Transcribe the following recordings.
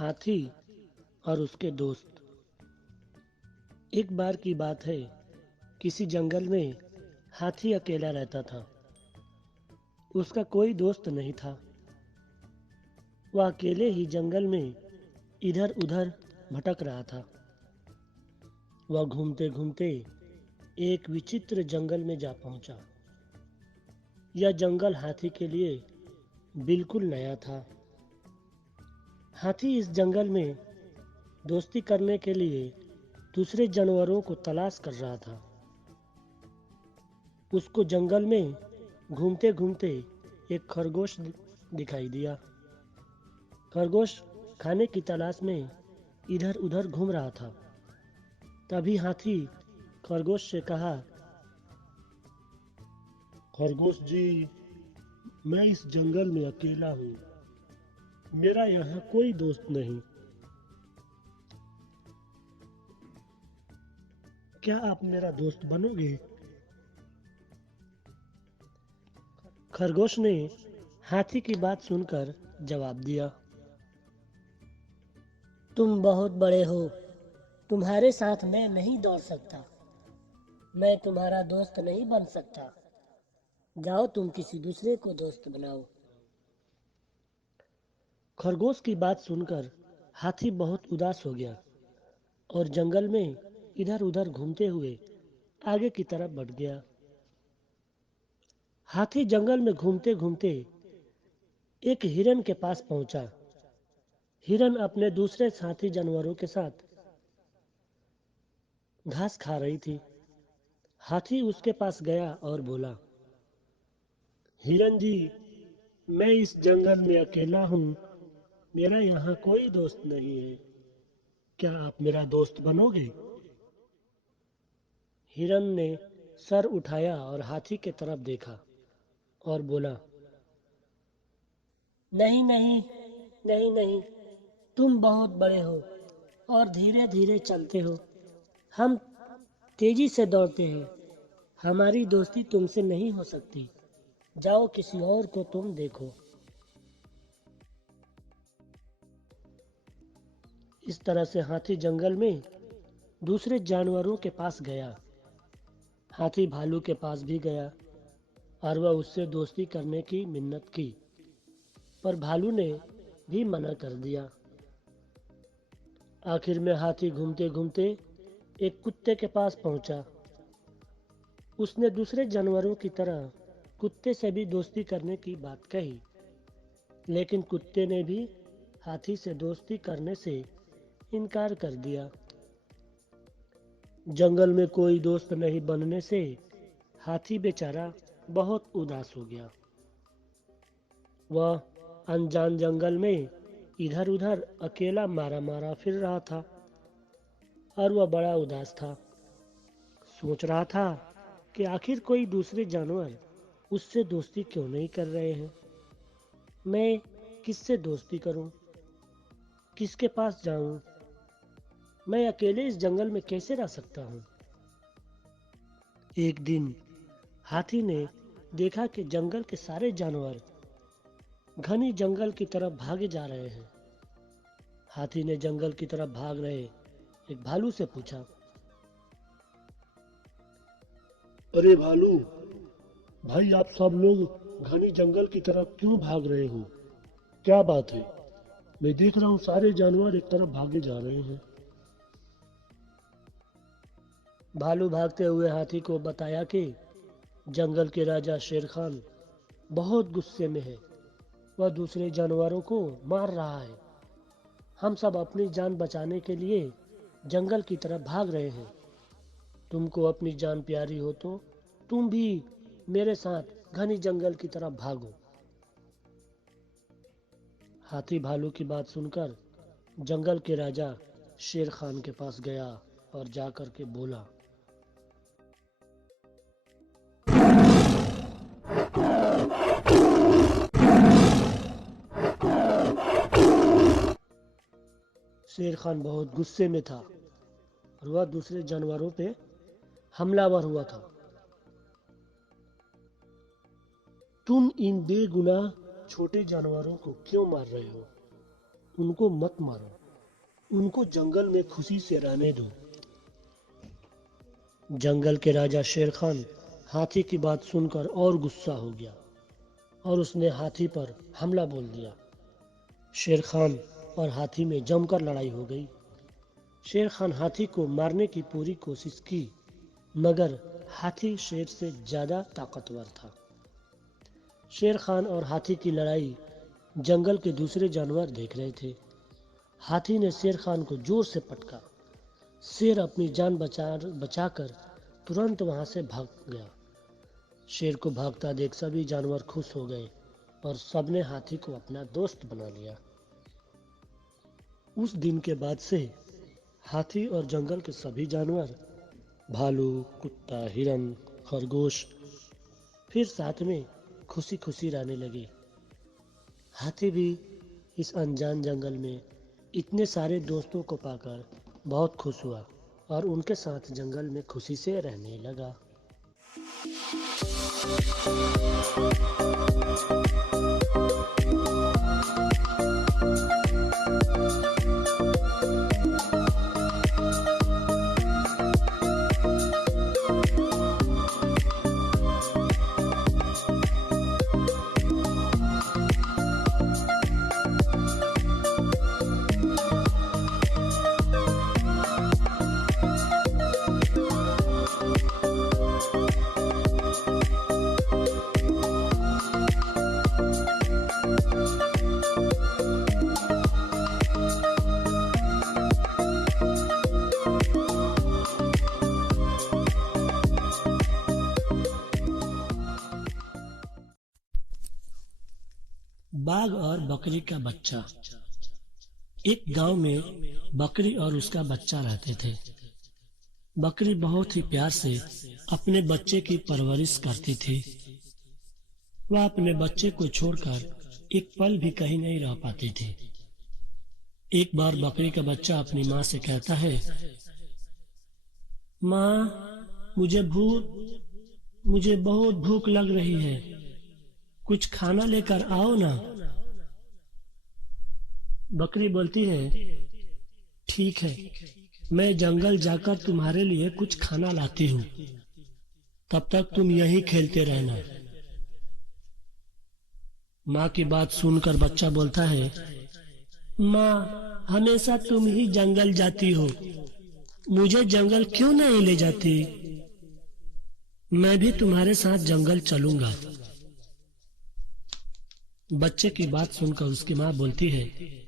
हाथी और उसके दोस्त। एक बार की बात है, किसी जंगल में हाथी अकेला रहता था। उसका कोई दोस्त नहीं था। वह अकेले ही जंगल में इधर उधर भटक रहा था। वह घूमते घूमते एक विचित्र जंगल में जा पहुंचा। यह जंगल हाथी के लिए बिल्कुल नया था। हाथी इस जंगल में दोस्ती करने के लिए दूसरे जानवरों को तलाश कर रहा था। उसको जंगल में घूमते घूमते एक खरगोश दिखाई दिया। खरगोश खाने की तलाश में इधर उधर घूम रहा था। तभी हाथी खरगोश से कहा, खरगोश जी, मैं इस जंगल में अकेला हूँ। मेरा यहाँ कोई दोस्त नहीं। क्या आप मेरा दोस्त बनोगे? खरगोश ने हाथी की बात सुनकर जवाब दिया, तुम बहुत बड़े हो। तुम्हारे साथ मैं नहीं दौड़ सकता। मैं तुम्हारा दोस्त नहीं बन सकता। जाओ, तुम किसी दूसरे को दोस्त बनाओ। खरगोश की बात सुनकर हाथी बहुत उदास हो गया और जंगल में इधर उधर घूमते हुए आगे की तरफ बढ़ गया। हाथी जंगल में घूमते घूमते एक हिरन के पास पहुंचा। हिरन अपने दूसरे साथी जानवरों के साथ घास खा रही थी। हाथी उसके पास गया और बोला, हिरन जी, मैं इस जंगल में अकेला हूँ। मेरा यहाँ कोई दोस्त नहीं है। क्या आप मेरा दोस्त बनोगे? हिरन ने सर उठाया और हाथी की तरफ देखा और बोला, नहीं नहीं, नहीं नहीं, तुम बहुत बड़े हो और धीरे धीरे चलते हो। हम तेजी से दौड़ते हैं। हमारी दोस्ती तुमसे नहीं हो सकती। जाओ, किसी और को तुम देखो। इस तरह से हाथी जंगल में दूसरे जानवरों के पास गया। हाथी भालू के पास भी गया और वह उससे दोस्ती करने की मिन्नत की, पर भालू ने भी मना कर दिया। आखिर में हाथी घूमते घूमते एक कुत्ते के पास पहुंचा। उसने दूसरे जानवरों की तरह कुत्ते से भी दोस्ती करने की बात कही, लेकिन कुत्ते ने भी हाथी से दोस्ती करने से इनकार कर दिया। जंगल में कोई दोस्त नहीं बनने से हाथी बेचारा बहुत उदास हो गया। वह अनजान जंगल में इधर उधर अकेला मारा मारा फिर रहा था और वह बड़ा उदास था। सोच रहा था कि आखिर कोई दूसरे जानवर उससे दोस्ती क्यों नहीं कर रहे हैं। मैं किससे दोस्ती करूं? किसके पास जाऊं? मैं अकेले इस जंगल में कैसे रह सकता हूं? एक दिन हाथी ने देखा कि जंगल के सारे जानवर घनी जंगल की तरफ भागे जा रहे हैं। हाथी ने जंगल की तरफ भाग रहे एक भालू से पूछा, अरे भालू भाई, आप सब लोग घनी जंगल की तरफ क्यों भाग रहे हो? क्या बात है? मैं देख रहा हूँ सारे जानवर एक तरफ भागे जा रहे हैं। भालू भागते हुए हाथी को बताया कि जंगल के राजा शेर खान बहुत गुस्से में है। वह दूसरे जानवरों को मार रहा है। हम सब अपनी जान बचाने के लिए जंगल की तरफ भाग रहे हैं। तुमको अपनी जान प्यारी हो तो तुम भी मेरे साथ घनी जंगल की तरफ भागो। हाथी भालू की बात सुनकर जंगल के राजा शेर खान के पास गया और जाकर के बोला, शेर खान बहुत गुस्से में था और वह दूसरे जानवरों पे हमलावर हुआ था। तुम इन बेगुनाह छोटे जानवरों को क्यों मार रहे हो? उनको मत मारो, उनको जंगल में खुशी से रहने दो। जंगल के राजा शेर खान हाथी की बात सुनकर और गुस्सा हो गया और उसने हाथी पर हमला बोल दिया। शेर खान और हाथी में जमकर लड़ाई हो गई। शेर खान हाथी को मारने की पूरी कोशिश की, मगर हाथी शेर से ज्यादा ताकतवर था। शेर खान और हाथी की लड़ाई जंगल के दूसरे जानवर देख रहे थे। हाथी ने शेर खान को जोर से पटका। शेर अपनी जान बचाकर तुरंत वहां से भाग गया। शेर को भागता देख सभी जानवर खुश हो गए और सबने हाथी को अपना दोस्त बना लिया। उस दिन के बाद से हाथी और जंगल के सभी जानवर, भालू, कुत्ता, हिरन, खरगोश, फिर साथ में खुशी खुशी रहने लगे। हाथी भी इस अनजान जंगल में इतने सारे दोस्तों को पाकर बहुत खुश हुआ और उनके साथ जंगल में खुशी से रहने लगा। बाघ और बकरी का बच्चा। एक गांव में बकरी और उसका बच्चा रहते थे। बकरी बहुत ही प्यार से अपने बच्चे की परवरिश करती थी। वह अपने बच्चे को छोड़कर एक पल भी कहीं नहीं रह पाती थी। एक बार बकरी का बच्चा अपनी माँ से कहता है, माँ, मुझे बहुत भूख लग रही है, कुछ खाना लेकर आओ ना। बकरी बोलती है, ठीक है, मैं जंगल जाकर तुम्हारे लिए कुछ खाना लाती हूँ, तब तक तुम यहीं खेलते रहना। माँ की बात सुनकर बच्चा बोलता है, माँ, हमेशा तुम ही जंगल जाती हो, मुझे जंगल क्यों नहीं ले जाती? मैं भी तुम्हारे साथ जंगल चलूंगा। बच्चे की बात सुनकर उसकी माँ बोलती है,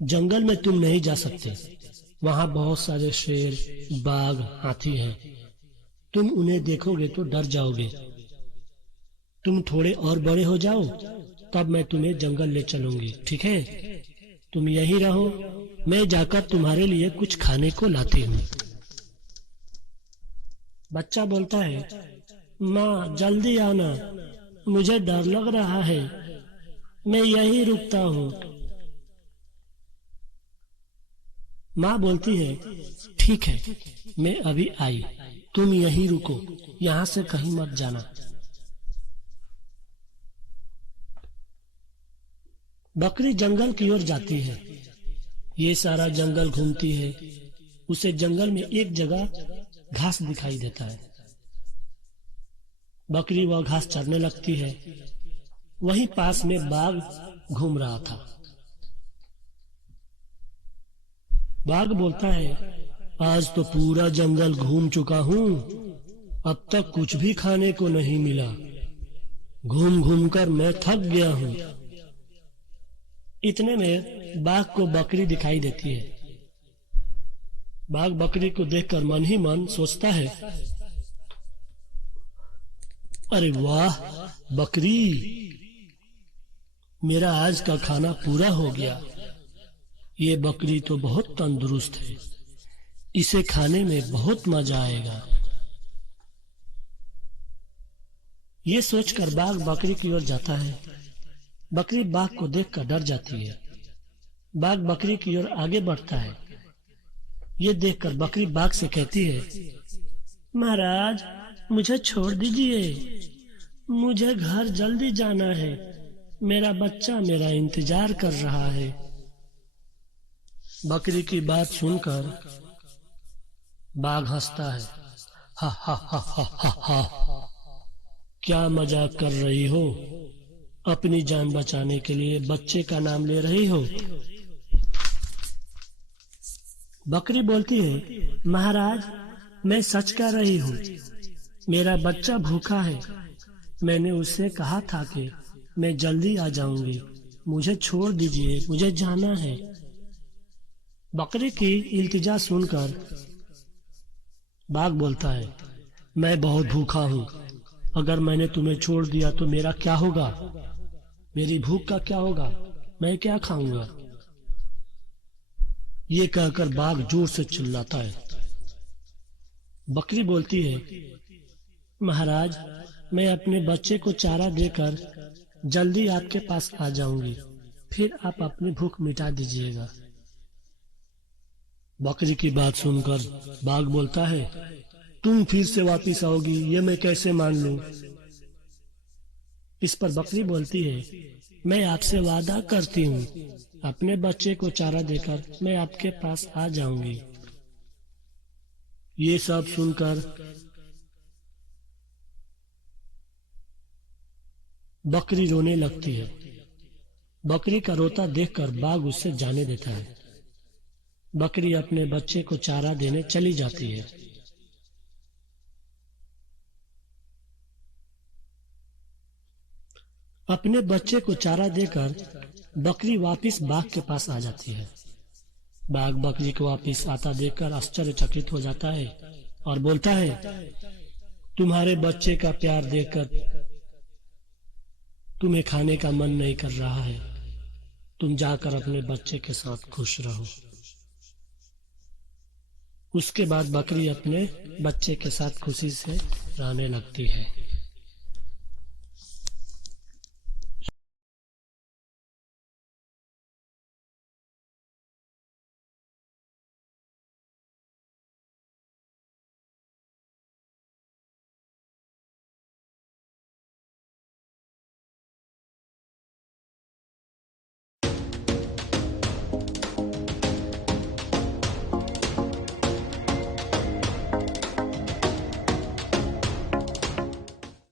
जंगल में तुम नहीं जा सकते, वहां बहुत सारे शेर, बाघ, हाथी हैं, तुम उन्हें देखोगे तो डर जाओगे। तुम थोड़े और बड़े हो जाओ, तब मैं तुम्हें जंगल ले चलूंगी, ठीक है? तुम यहीं रहो, मैं जाकर तुम्हारे लिए कुछ खाने को लाती हूँ। बच्चा बोलता है, माँ, जल्दी आना, मुझे डर लग रहा है, मैं यहीं रुकता हूँ। माँ बोलती है, ठीक है, मैं अभी आई, तुम यहीं रुको, यहाँ से कहीं मत जाना। बकरी जंगल की ओर जाती है। ये सारा जंगल घूमती है। उसे जंगल में एक जगह घास दिखाई देता है। बकरी वह घास चरने लगती है। वहीं पास में बाघ घूम रहा था। बाघ बोलता है, आज तो पूरा जंगल घूम चुका हूँ, अब तक कुछ भी खाने को नहीं मिला, घूम घूम कर मैं थक गया हूँ। इतने में बाघ को बकरी दिखाई देती है। बाघ बकरी को देखकर मन ही मन सोचता है, अरे वाह बकरी, मेरा आज का खाना पूरा हो गया। ये बकरी तो बहुत तंदुरुस्त है, इसे खाने में बहुत मजा आएगा। ये सोचकर बाघ बकरी की ओर जाता है। बकरी बाघ को देखकर डर जाती है। बाघ बकरी की ओर आगे बढ़ता है। ये देखकर बकरी बाघ से कहती है, महाराज, मुझे छोड़ दीजिए, मुझे घर जल्दी जाना है, मेरा बच्चा मेरा इंतजार कर रहा है। बकरी की बात सुनकर बाघ हंसता है। हा हा हा हा हा हा। क्या मजाक कर रही हो? अपनी जान बचाने के लिए बच्चे का नाम ले रही हो? बकरी बोलती है, महाराज, मैं सच कह रही हूँ। मेरा बच्चा भूखा है। मैंने उससे कहा था कि मैं जल्दी आ जाऊंगी। मुझे छोड़ दीजिए, मुझे जाना है। बकरी की इल्तिजा सुनकर बाघ बोलता है, मैं बहुत भूखा हूँ। अगर मैंने तुम्हें छोड़ दिया तो मेरा क्या होगा? मेरी भूख का क्या होगा? मैं क्या खाऊंगा? ये कहकर बाघ जोर से चिल्लाता है। बकरी बोलती है, महाराज, मैं अपने बच्चे को चारा देकर जल्दी आपके पास आ जाऊंगी। फिर आप अपनी भूख मिटा दीजिएगा। बकरी की बात सुनकर बाघ बोलता है, तुम फिर से वापिस आओगी, ये मैं कैसे मान लूं? इस पर बकरी बोलती है, मैं आपसे वादा करती हूँ, अपने बच्चे को चारा देकर मैं आपके पास आ जाऊंगी। ये सब सुनकर बकरी रोने लगती है। बकरी का रोता देखकर बाघ उससे जाने देता है। बकरी अपने बच्चे को चारा देने चली जाती है। अपने बच्चे को चारा देकर बकरी वापिस बाघ के पास आ जाती है। बाघ बकरी को वापिस आता देखकर आश्चर्यचकित हो जाता है और बोलता है, तुम्हारे बच्चे का प्यार देखकर तुम्हें खाने का मन नहीं कर रहा है। तुम जाकर अपने बच्चे के साथ खुश रहो। उसके बाद बकरी अपने बच्चे के साथ खुशी से रहने लगती है।